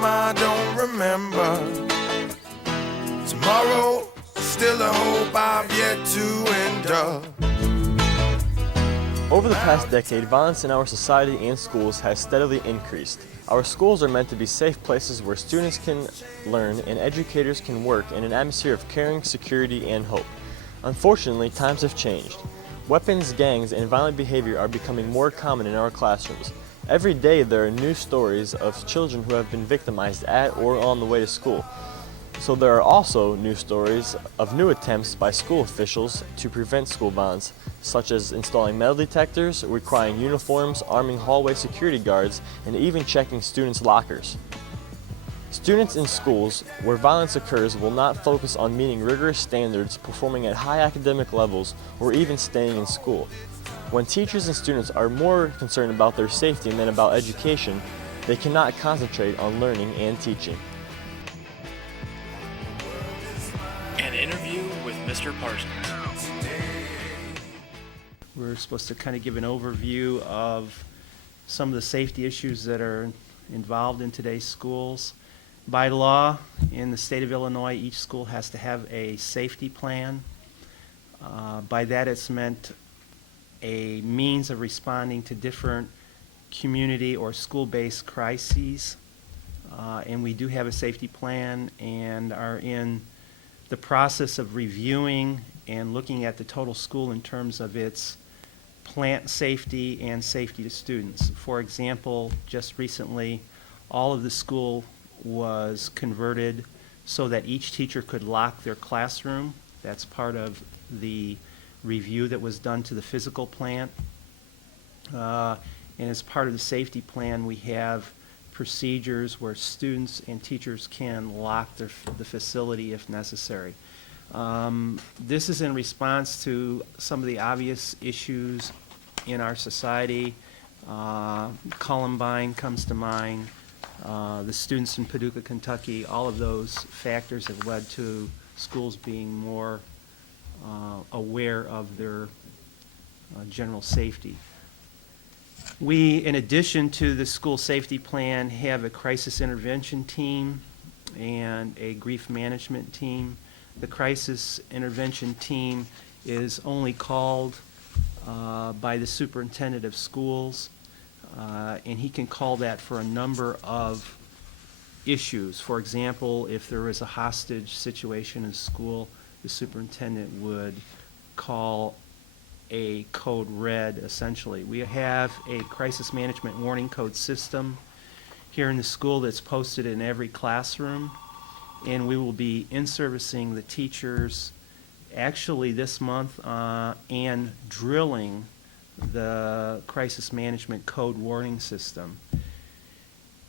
time I don't remember. Tomorrow, still a hope I've yet to endure. Over the past decade, violence in our society and schools has steadily increased. Our schools are meant to be safe places where students can learn and educators can work in an atmosphere of caring, security, and hope. Unfortunately, times have changed. Weapons, gangs, and violent behavior are becoming more common in our classrooms. Every day there are new stories of children who have been victimized at or on the way to school. So there are also new stories of new attempts by school officials to prevent school violence, such as installing metal detectors, requiring uniforms, arming hallway security guards, and even checking students' lockers. Students in schools where violence occurs will not focus on meeting rigorous standards, performing at high academic levels, or even staying in school. When teachers and students are more concerned about their safety than about education, they cannot concentrate on learning and teaching. An interview with Mr. Parsons. We're supposed to kind of give an overview of some of the safety issues that are involved in today's schools. By law, in the state of Illinois, each school has to have a safety plan. By that it's meant a means of responding to different community or school-based crises. And we do have a safety plan and are in the process of reviewing and looking at the total school in terms of its plant safety and safety to students. For example, just recently, all of the school was converted so that each teacher could lock their classroom. That's part of the review that was done to the physical plant. And as part of the safety plan, we have procedures where students and teachers can lock the facility if necessary. This is in response to some of the obvious issues in our society. Columbine comes to mind. The students in Paducah, Kentucky, all of those factors have led to schools being more aware of their general safety. We, in addition to the school safety plan, have a crisis intervention team and a grief management team. The crisis intervention team is only called by the superintendent of schools, and he can call that for a number of issues. For example, if there is a hostage situation in school, the superintendent would call a code red, essentially. We have a crisis management warning code system here in the school that's posted in every classroom, and we will be in-servicing the teachers actually this month and drilling the crisis management code warning system.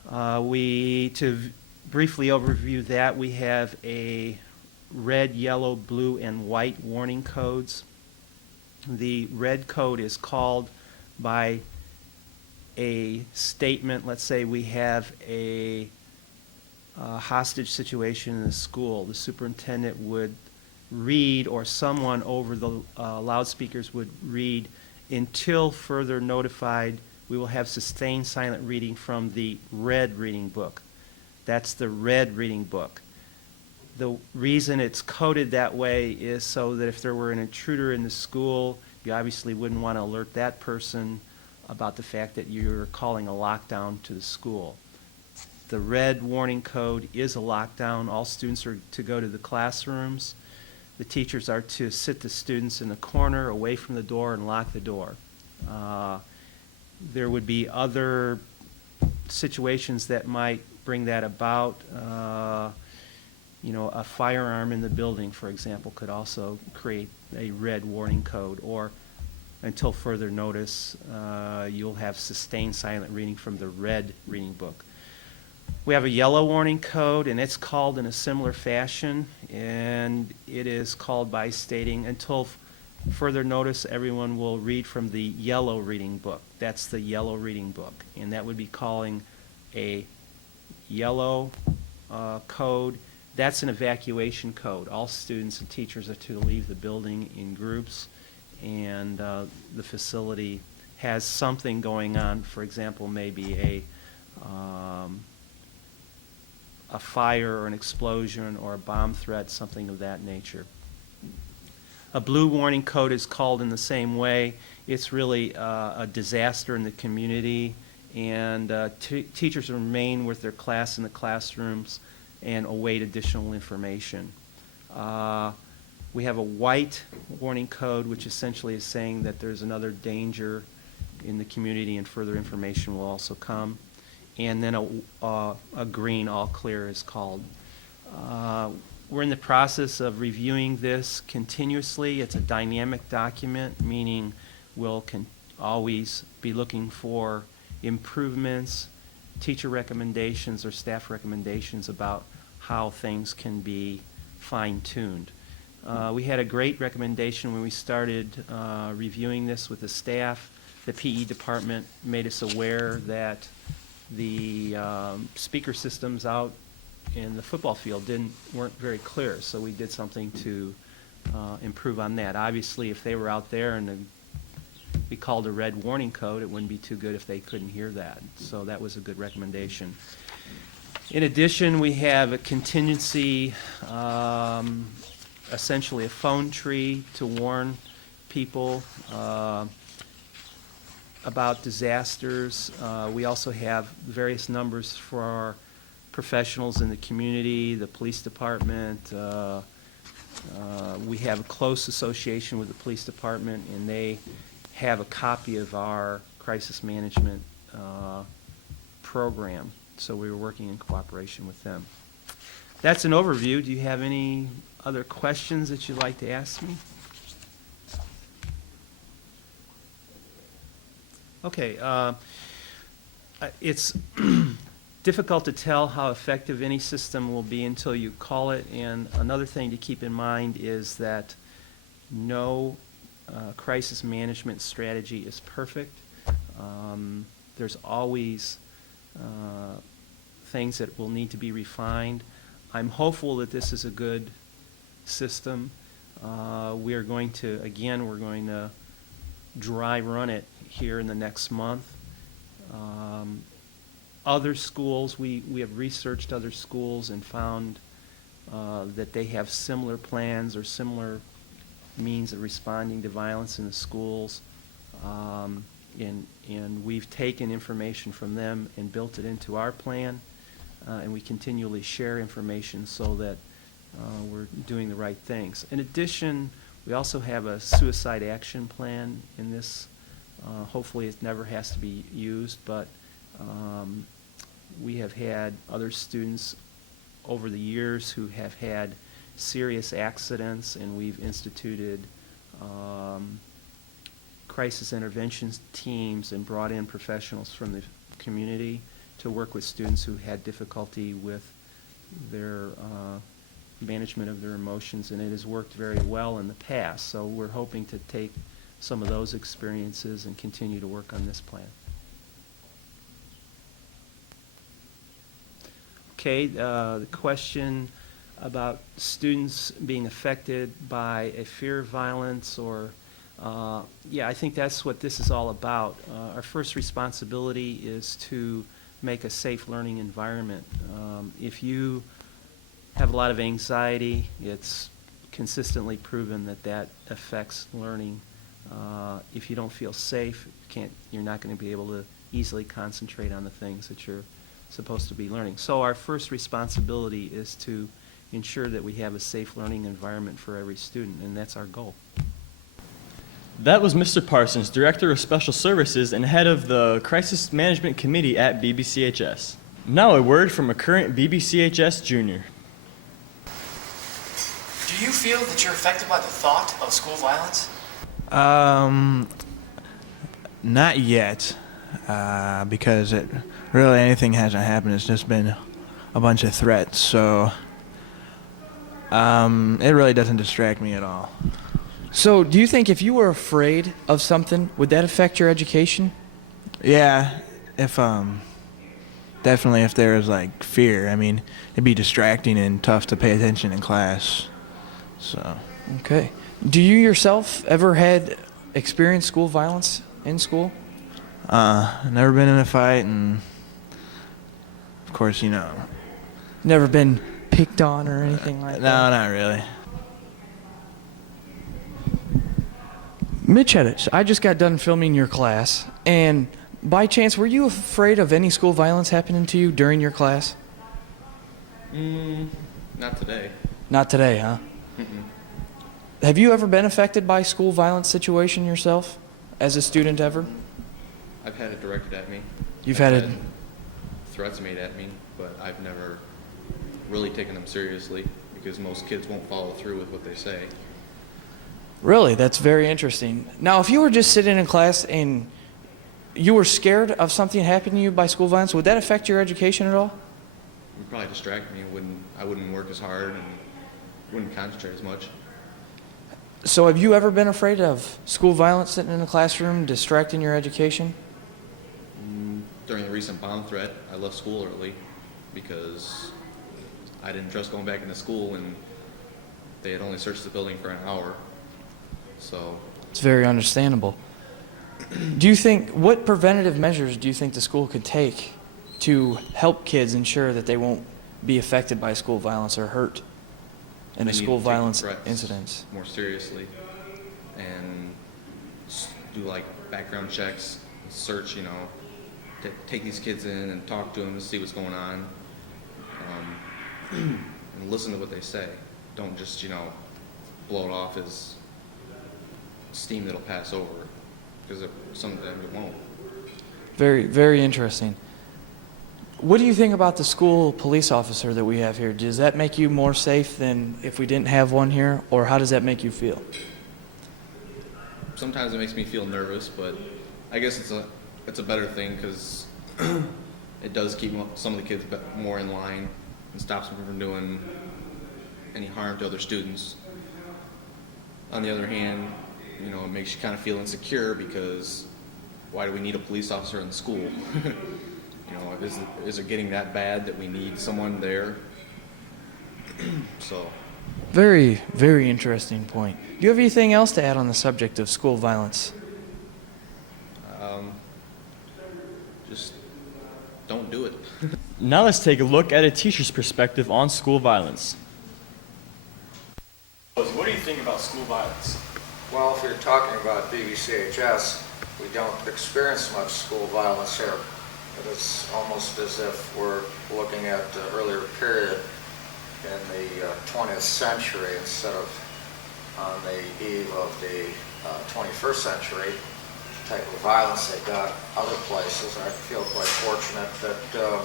To briefly overview that, we have a red, yellow, blue, and white warning codes. The red code is called by a statement. Let's say we have a hostage situation in the school. The superintendent would read, or someone over the loudspeakers would read, "Until further notified, we will have sustained silent reading from the red reading book." That's the red reading book. The reason it's coded that way is so that if there were an intruder in the school, you obviously wouldn't want to alert that person about the fact that you're calling a lockdown to the school. The red warning code is a lockdown. All students are to go to the classrooms. The teachers are to sit the students in the corner away from the door and lock the door. There would be other situations that might bring that about. A firearm in the building, for example, could also create a red warning code, or until further notice, you'll have sustained silent reading from the red reading book. We have a yellow warning code, and it's called in a similar fashion, and it is called by stating, "Until further notice, everyone will read from the yellow reading book." That's the yellow reading book, and that would be calling a yellow code. That's an evacuation code. All students and teachers are to leave the building in groups, and the facility has something going on. For example, maybe a fire or an explosion or a bomb threat, something of that nature. A blue warning code is called in the same way. It's really a disaster in the community, and teachers remain with their class in the classrooms and await additional information. We have a white warning code, which essentially is saying that there's another danger in the community and further information will also come. And then a green all clear is called. We're in the process of reviewing this continuously. It's a dynamic document, meaning we'll always be looking for improvements, teacher recommendations, or staff recommendations about how things can be fine-tuned. We had a great recommendation when we started reviewing this with the staff. The PE department made us aware that the speaker systems out in the football field weren't very clear, so we did something to improve on that. Obviously, if they were out there and we called a red warning code, it wouldn't be too good if they couldn't hear that. So that was a good recommendation. In addition, we have a contingency, essentially a phone tree to warn people about disasters. We also have various numbers for our professionals in the community, the police department. We have a close association with the police department, and they have a copy of our crisis management program. So we were working in cooperation with them. That's an overview. Do you have any other questions that you'd like to ask me? Okay. It's difficult to tell how effective any system will be until you call it, and another thing to keep in mind is that no crisis management strategy is perfect. There's always things that will need to be refined. I'm hopeful that this is a good system. We're going to dry run it here in the next month. Other schools, we have researched other schools and found that they have similar plans or similar means of responding to violence in the schools. And we've taken information from them and built it into our plan. And we continually share information so that we're doing the right things. In addition, we also have a suicide action plan in this. Hopefully it never has to be used, but we have had other students over the years who have had serious accidents, and we've instituted crisis intervention teams and brought in professionals from the community to work with students who had difficulty with their management of their emotions, and it has worked very well in the past. So we're hoping to take some of those experiences and continue to work on this plan. Okay, the question about students being affected by a fear of violence or, yeah, I think that's what this is all about. Our first responsibility is to make a safe learning environment. If you have a lot of anxiety, it's consistently proven that that affects learning. If you don't feel safe, you're not going to be able to easily concentrate on the things that you're supposed to be learning. So our first responsibility is to ensure that we have a safe learning environment for every student, and that's our goal. That was Mr. Parsons, Director of Special Services and head of the Crisis Management Committee at BBCHS. Now a word from a current BBCHS junior. Do you feel that you're affected by the thought of school violence? Not yet, because really anything hasn't happened. It's just been a bunch of threats, so it really doesn't distract me at all. So, do you think if you were afraid of something, would that affect your education? Yeah, if definitely if there was like fear. I mean, it'd be distracting and tough to pay attention in class. So. Okay. Do you yourself ever had experienced school violence in school? Never been in a fight, and of course, Never been picked on or anything like No, that? not really. Mitch Hedich, I just got done filming your class, and by chance, were you afraid of any school violence happening to you during your class? Not today. Not today, huh? Have you ever been affected by school violence situation yourself, as a student ever? I've had it directed at me. You've I've had it. threats made at me, but I've never really taken them seriously because most kids won't follow through with what they say. Really? That's very interesting. Now, if you were just sitting in class and you were scared of something happening to you by school violence, would that affect your education at all? It would probably distract me. I wouldn't work as hard and wouldn't concentrate as much. So have you ever been afraid of school violence sitting in the classroom, distracting your education? During the recent bomb threat, I left school early because I didn't trust going back into school, and they had only searched the building for an hour. So It's very understandable. Do you think, what preventative measures do you think the school could take to help kids ensure that they won't be affected by school violence or hurt in they a need school to take violence threats incident? more seriously and do like background checks, search, take these kids in and talk to them and see what's going on, and listen to what they say. Don't just blow it off as steam that'll pass over, because some of them it won't. Very, very interesting. What do you think about the school police officer that we have here? Does that make you more safe than if we didn't have one here, or how does that make you feel? Sometimes it makes me feel nervous, but I guess it's a better thing because it does keep some of the kids more in line and stops them from doing any harm to other students. On the other hand, it makes you kind of feel insecure because why do we need a police officer in the school? Is it getting that bad that we need someone there? So. Very, very interesting point. Do you have anything else to add on the subject of school violence? Just don't do it. Now let's take a look at a teacher's perspective on school violence. What do you think about school violence? Well, if you're talking about BBCHS, we don't experience much school violence here. It's almost as if we're looking at the earlier period in the 20th century instead of on the eve of the 21st century type of violence they got other places. I feel quite fortunate that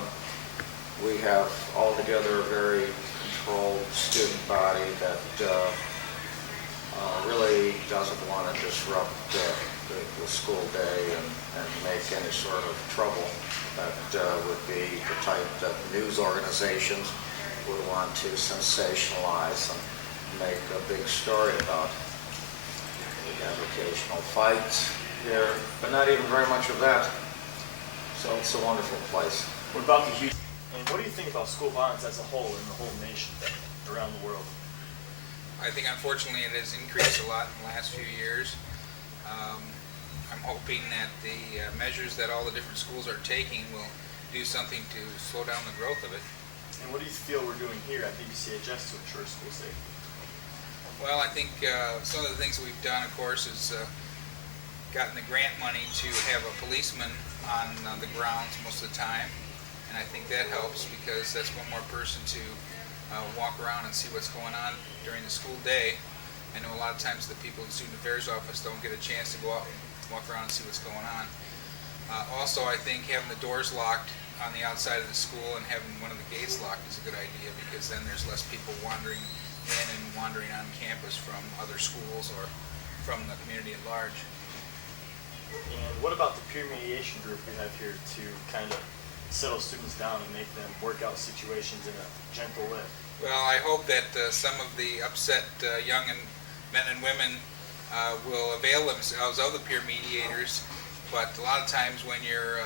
we have altogether a very controlled student body that really doesn't want to disrupt the school day and make any sort of trouble. That would be the type that news organizations would want to sensationalize and make a big story about. We have occasional fights here, but not even very much of that. So it's a wonderful place. What about the huge? And what do you think about school violence as a whole in the whole nation, around the world? I think unfortunately it has increased a lot in the last few years. I'm hoping that the measures that all the different schools are taking will do something to slow down the growth of it. And what do you feel we're doing here at BBCHS to ensure school safety? Well, I think some of the things we've done, of course, is gotten the grant money to have a policeman on the grounds most of the time. And I think that helps because that's one more person to walk around and see what's going on during the school day. I know a lot of times the people in the student affairs office don't get a chance to go out and walk around and see what's going on. Also, I think having the doors locked on the outside of the school and having one of the gates locked is a good idea because then there's less people wandering in and wandering on campus from other schools or from the community at large. And what about the peer mediation group we have here to kind of settle students down and make them work out situations in a gentle way? Well, I hope that some of the upset young men and women will avail themselves of the peer mediators, but a lot of times when you're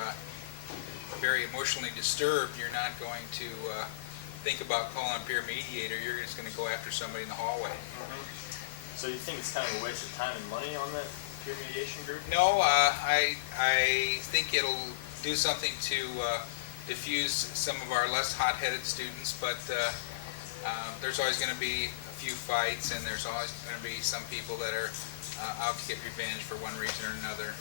very emotionally disturbed, you're not going to think about calling a peer mediator. You're just going to go after somebody in the hallway. Mm-hmm. So you think it's kind of a waste of time and money on that peer mediation group? No, I think it'll do something to diffuse some of our less hot-headed students, but there's always going to be a few fights, and there's always going to be some people that are out to get revenge for one reason or another.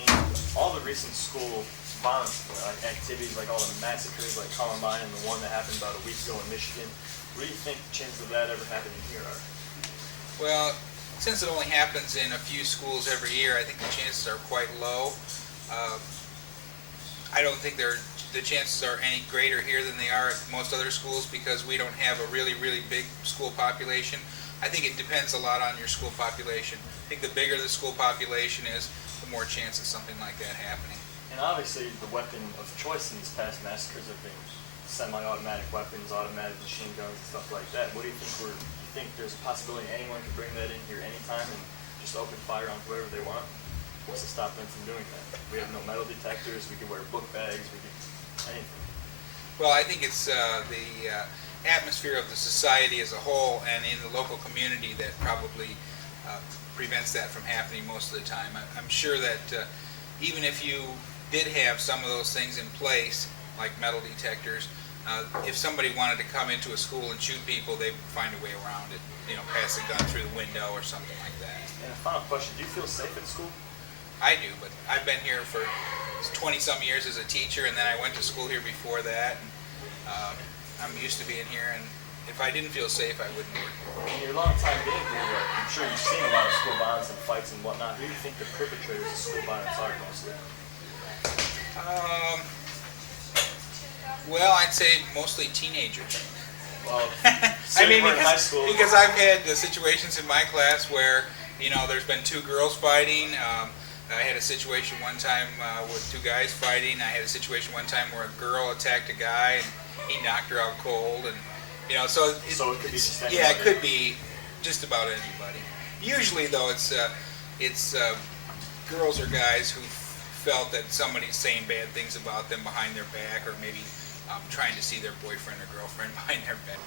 And all the recent school violence activities, like all the massacres like Columbine and the one that happened about a week ago in Michigan, what do you think the chances of that ever happening here are? Well, since it only happens in a few schools every year, I think the chances are quite low. I don't think the chances are any greater here than they are at most other schools because we don't have a really, really big school population. I think it depends a lot on your school population. I think the bigger the school population is, the more chance of something like that happening. And obviously the weapon of choice in these past massacres have been semi-automatic weapons, automatic machine guns, and stuff like that. What do you think do you think there's a possibility anyone can bring that in here anytime and just open fire on whoever they want? What's to stop them from doing that? We have no metal detectors, we can wear book bags, we can anything. Well, I think it's the atmosphere of the society as a whole and in the local community that probably prevents that from happening most of the time. I'm sure that even if you did have some of those things in place, like metal detectors, if somebody wanted to come into a school and shoot people, they'd find a way around it, pass a gun through the window or something like that. And a final question, do you feel safe at school? I do, but I've been here for 20-some years as a teacher, and then I went to school here before that. And, I'm used to being here, and if I didn't feel safe, I wouldn't work. In your long time being here, I'm sure you've seen a lot of school violence and fights and whatnot. Who do you think the perpetrators of school violence are mostly? Well, I'd say mostly teenagers. Well, I mean, in high school. because I've had situations in my class where, there's been two girls fighting. I had a situation one time with two guys fighting. I had a situation one time where a girl attacked a guy and he knocked her out cold. And so it could be just anybody. yeah, it could be just about anybody. Usually, though, it's girls or guys who felt that somebody's saying bad things about them behind their back, or maybe trying to see their boyfriend or girlfriend behind their back.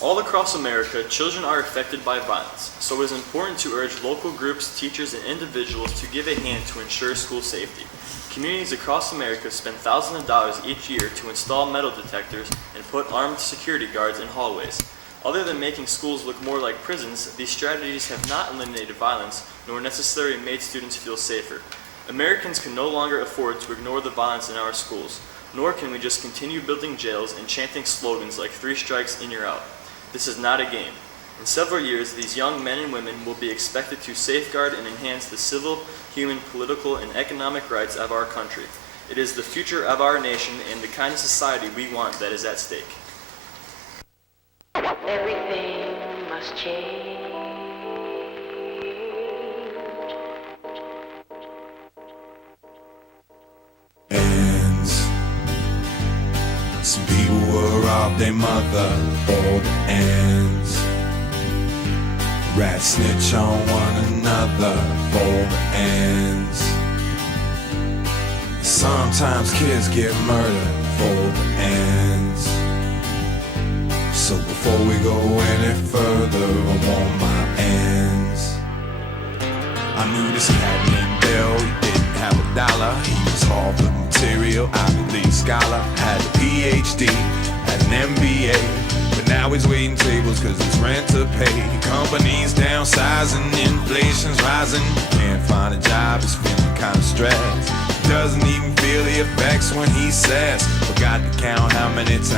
All across America, children are affected by violence, so it is important to urge local groups, teachers, and individuals to give a hand to ensure school safety. Communities across America spend thousands of dollars each year to install metal detectors and put armed security guards in hallways. Other than making schools look more like prisons, these strategies have not eliminated violence, nor necessarily made students feel safer. Americans can no longer afford to ignore the violence in our schools, nor can we just continue building jails and chanting slogans like 3 strikes and you're out. This is not a game. In several years, these young men and women will be expected to safeguard and enhance the civil, human, political, and economic rights of our country. It is the future of our nation and the kind of society we want that is at stake. Everything must change. Some people will rob their mother for the ends. Rats snitch on one another for the ends. Sometimes kids get murdered for the ends. So before we go any further, I want my ends. I knew this cat named Bill, he didn't have a dollar. He was Harvard material, Ivy League scholar, had a PhD, had an MBA, but now he's waiting tables cause it's rent to pay. Companies downsizing, inflation's rising, can't find a job, he's feeling kinda stressed. Doesn't even feel the effects when he says, forgot to count how many times